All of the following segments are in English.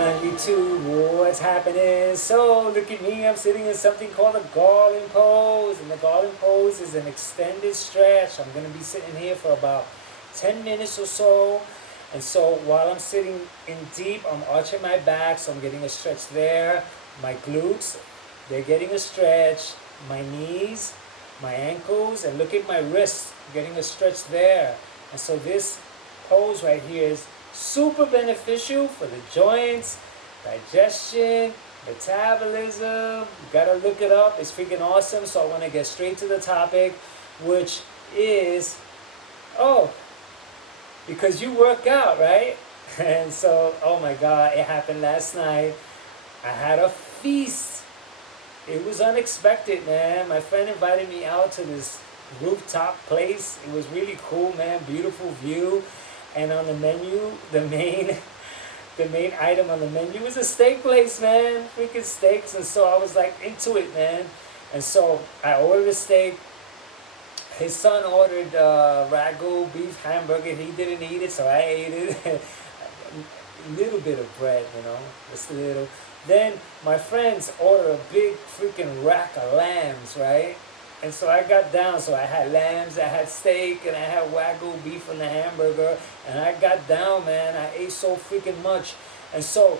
on YouTube? What's happening? So look at me, I'm sitting in something called a garland pose, and the garland pose is an extended stretch. I'm going to be sitting here for about 10 minutes or so. And so while I'm sitting in deep, I'm arching my back, so I'm getting a stretch there. My glutes, they're getting a stretch. My knees, my ankles, and look at my wrists, getting a stretch there. And so this pose right here is super beneficial for the joints, digestion, metabolism. You gotta look it up. It's freaking awesome. So I want to get straight to the topic, which is, because you work out, right? And so, oh my God, it happened last night. I had a feast. It was unexpected, man. My friend invited me out to this rooftop place. It was really cool, man. Beautiful view. And on the menu, the main item on the menu was a steak place, man. Freaking steaks. And so I was like into it, man. And so I ordered a steak. His son ordered ragu beef hamburger. He didn't eat it, so I ate it. A little bit of bread, just a little. Then my friends ordered a big freaking rack of lambs, right? And so I got down, so I had lambs, I had steak, and I had wagyu beef from the hamburger, and I got down, man. I ate so freaking much. And so,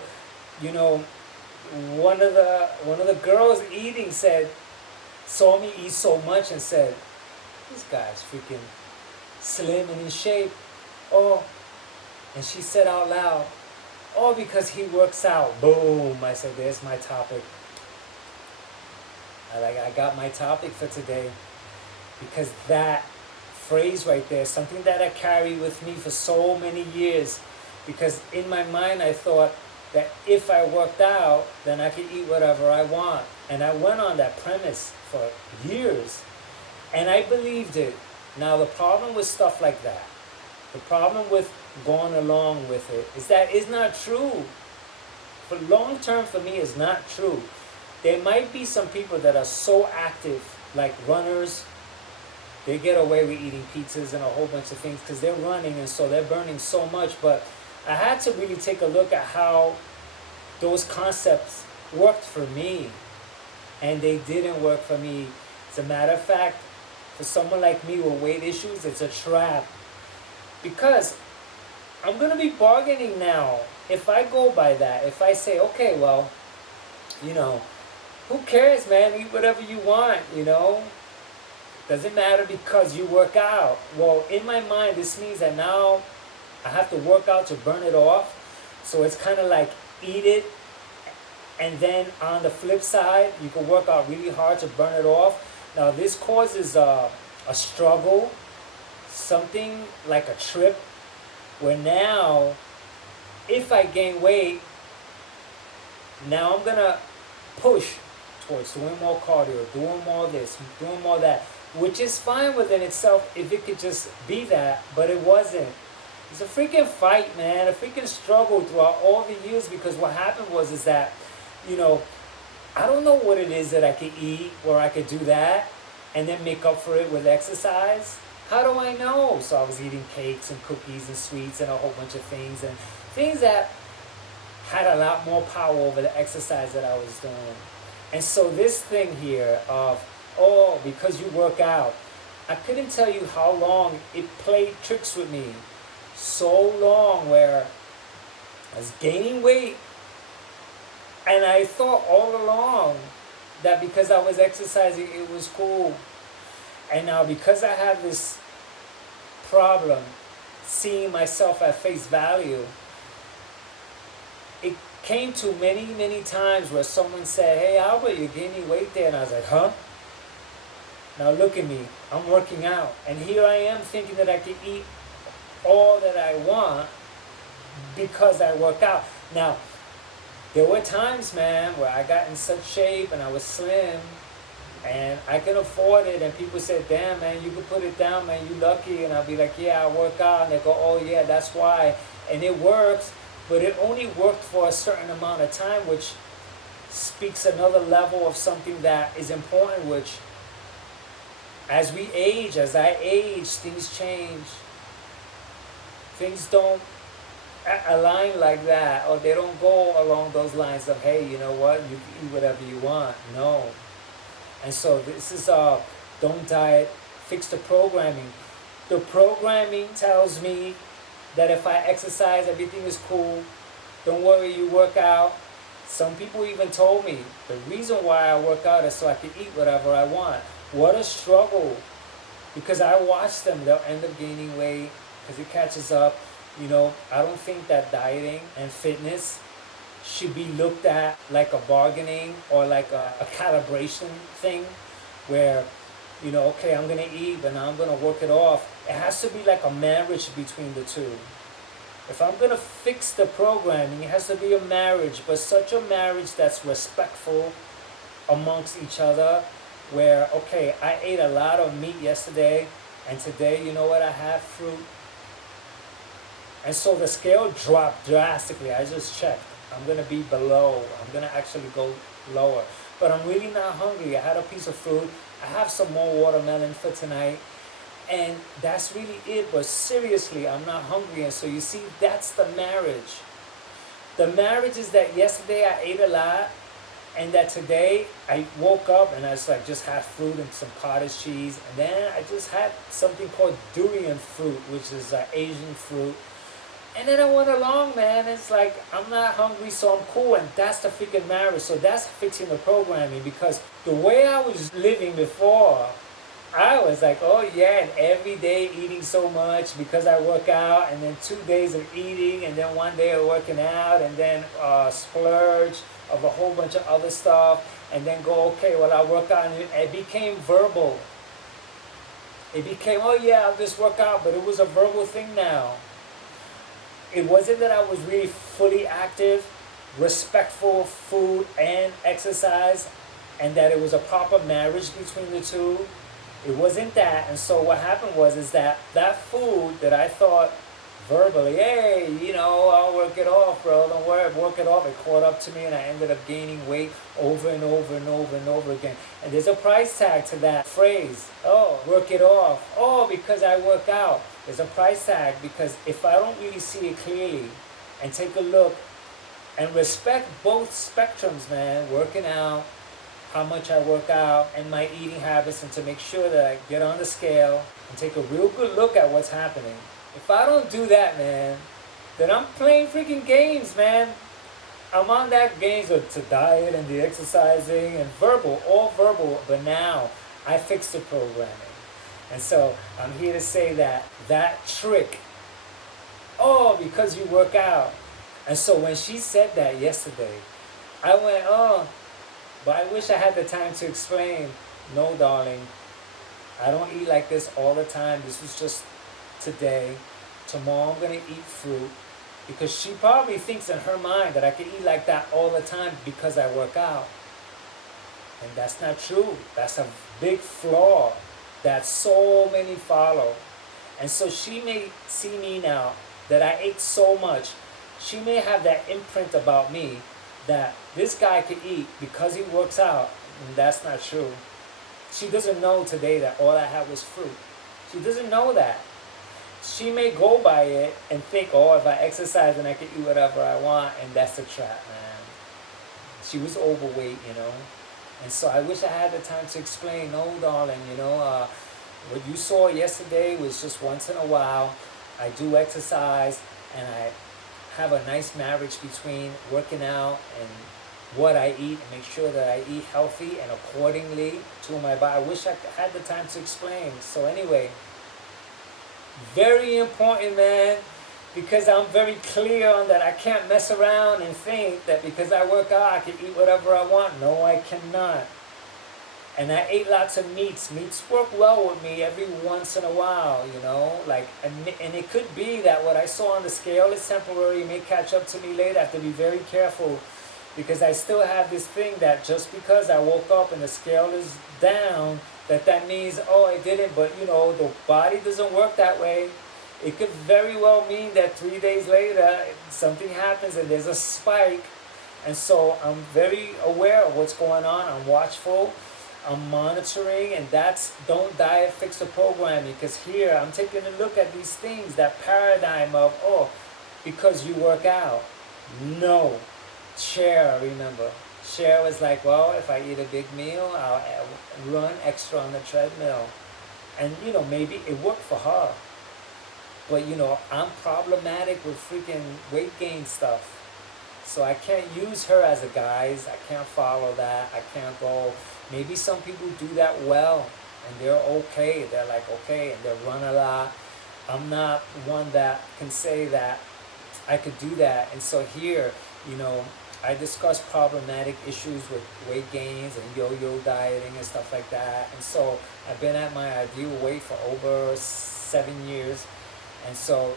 one of the girls eating saw me eat so much and said, "This guy's freaking slim and in shape." Oh, and she said out loud, "Oh, because he works out." Boom. I said, there's my topic. I got my topic for today, because that phrase right there is something that I carry with me for so many years. Because in my mind I thought that if I worked out, then I could eat whatever I want. And I went on that premise for years, and I believed it. Now the problem with stuff like that, the problem with going along with it, is that it's not true. For long term, for me, it's not true. There might be some people that are so active, like runners. They get away with eating pizzas and a whole bunch of things because they're running, and so they're burning so much. But I had to really take a look at how those concepts worked for me, and they didn't work for me. As a matter of fact, for someone like me with weight issues, it's a trap. Because I'm going to be bargaining now. If I go by that, if I say, okay, well, who cares, man? Eat whatever you want, Doesn't matter because you work out. Well, in my mind, this means that now I have to work out to burn it off. So it's kind of like eat it, and then on the flip side, you can work out really hard to burn it off. Now, this causes a struggle, something like a trip, where now, if I gain weight, now I'm going to push towards doing more cardio, doing more of this, doing more of that, which is fine within itself if it could just be that, but it wasn't. It's a freaking fight, man, a freaking struggle throughout all the years, because what happened is that, I don't know what it is that I could eat where I could do that and then make up for it with exercise. How do I know? So I was eating cakes and cookies and sweets and a whole bunch of things, and things that had a lot more power over the exercise that I was doing. And so this thing here of, because you work out, I couldn't tell you how long it played tricks with me. So long where I was gaining weight, and I thought all along that because I was exercising, it was cool. And now because I have this problem seeing myself at face value, it came to many, many times where someone said, "Hey, Albert, you're gaining weight there." And I was like, huh? Now look at me. I'm working out. And here I am thinking that I can eat all that I want because I work out. Now, there were times, man, where I got in such shape and I was slim and I could afford it, and people said, "Damn, man, you could put it down, man, you lucky." And I'll be like, "Yeah, I work out." And they go, "Oh yeah, that's why." And it works, but it only worked for a certain amount of time, which speaks another level of something that is important, which as we age, as I age, things change. Things don't a line like that, or they don't go along those lines of, hey, you know what, you can eat whatever you want. No. And so this is don't diet, fix the programming. The programming tells me that if I exercise, everything is cool. Don't worry, you work out. Some people even told me the reason why I work out is so I can eat whatever I want. What a struggle. Because I watch them, they'll end up gaining weight because it catches up. I don't think that dieting and fitness should be looked at like a bargaining or like a calibration thing where, okay, I'm going to eat, but now I'm going to work it off. It has to be like a marriage between the two. If I'm going to fix the programming, it has to be a marriage, but such a marriage that's respectful amongst each other where, okay, I ate a lot of meat yesterday, and today, you know what, I have fruit. And so the scale dropped drastically. I just checked. I'm going to be below. I'm going to actually go lower. But I'm really not hungry. I had a piece of fruit. I have some more watermelon for tonight. And that's really it. But seriously, I'm not hungry. And so you see, that's the marriage. The marriage is that yesterday I ate a lot. And that today I woke up and I was like, just had fruit and some cottage cheese. And then I just had something called durian fruit, which is Asian fruit. And then I went along, man. It's like, I'm not hungry, so I'm cool. And that's the freaking marriage. So that's fixing the programming. Because the way I was living before, I was like, oh yeah, and every day eating so much because I work out. And then 2 days of eating. And then 1 day of working out. And then splurge of a whole bunch of other stuff. And then go, okay, well, I work out. And it became verbal. It became, oh yeah, I'll just work out. But it was a verbal thing now. It wasn't that I was really fully active, respectful of food and exercise, and that it was a proper marriage between the two. It wasn't that. And so what happened is that food that I thought verbally, hey, I'll work it off, bro, don't worry, work it off, it caught up to me, and I ended up gaining weight over and over and over and over again. And there's a price tag to that phrase. Oh, work it off. Oh, because I work out. There's a price tag, because if I don't really see it clearly and take a look and respect both spectrums, man, working out, how much I work out, and my eating habits, and to make sure that I get on the scale and take a real good look at what's happening. If I don't do that, man, then I'm playing freaking games, man. I'm on that games of to diet and the exercising and verbal, all verbal, but now I fixed the programming. And so I'm here to say that trick, oh, because you work out. And so when she said that yesterday, I went, oh, but I wish I had the time to explain. No, darling, I don't eat like this all the time. This was just today. Tomorrow I'm going to eat fruit. Because she probably thinks in her mind that I can eat like that all the time because I work out. And that's not true. That's a big flaw that so many follow. And so she may see me now that I ate so much. She may have that imprint about me that this guy could eat because he works out. And that's not true. She doesn't know today that all I had was fruit. She doesn't know that. She may go by it and think, oh, if I exercise then I can eat whatever I want. And that's a trap, man. She was overweight, And so I wish I had the time to explain, no, darling, what you saw yesterday was just once in a while. I do exercise, and I have a nice marriage between working out and what I eat, and make sure that I eat healthy and accordingly to my body. I wish I had the time to explain. So anyway, very important, man, because I'm very clear on that. I can't mess around and think that because I work out, I can eat whatever I want. No, I cannot. And I ate lots of meats. Meats work well with me every once in a while, and it could be that what I saw on the scale is temporary. It may catch up to me later. I have to be very careful, because I still have this thing that just because I woke up and the scale is down, that means, oh, I didn't. But, the body doesn't work that way. It could very well mean that 3 days later, something happens and there's a spike. And so I'm very aware of what's going on. I'm watchful. I'm monitoring. And that's don't diet, fix the programming. Because here I'm taking a look at these things, that paradigm of, oh, because you work out. No. Share, remember. Share was like, well, if I eat a big meal, I'll run extra on the treadmill. And, maybe it worked for her. But, I'm problematic with freaking weight gain stuff. So I can't use her as a guise. I can't follow that. I can't go. Maybe some people do that well. And they're okay. They're like, okay. And they run a lot. I'm not one that can say that I could do that. And so here, I discuss problematic issues with weight gains and yo-yo dieting and stuff like that. And so I've been at my ideal weight for over 7 years. And so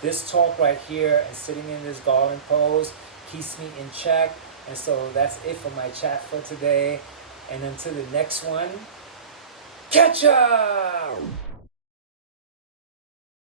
this talk right here and sitting in this garland pose keeps me in check. And so that's it for my chat for today. And until the next one, catch ya!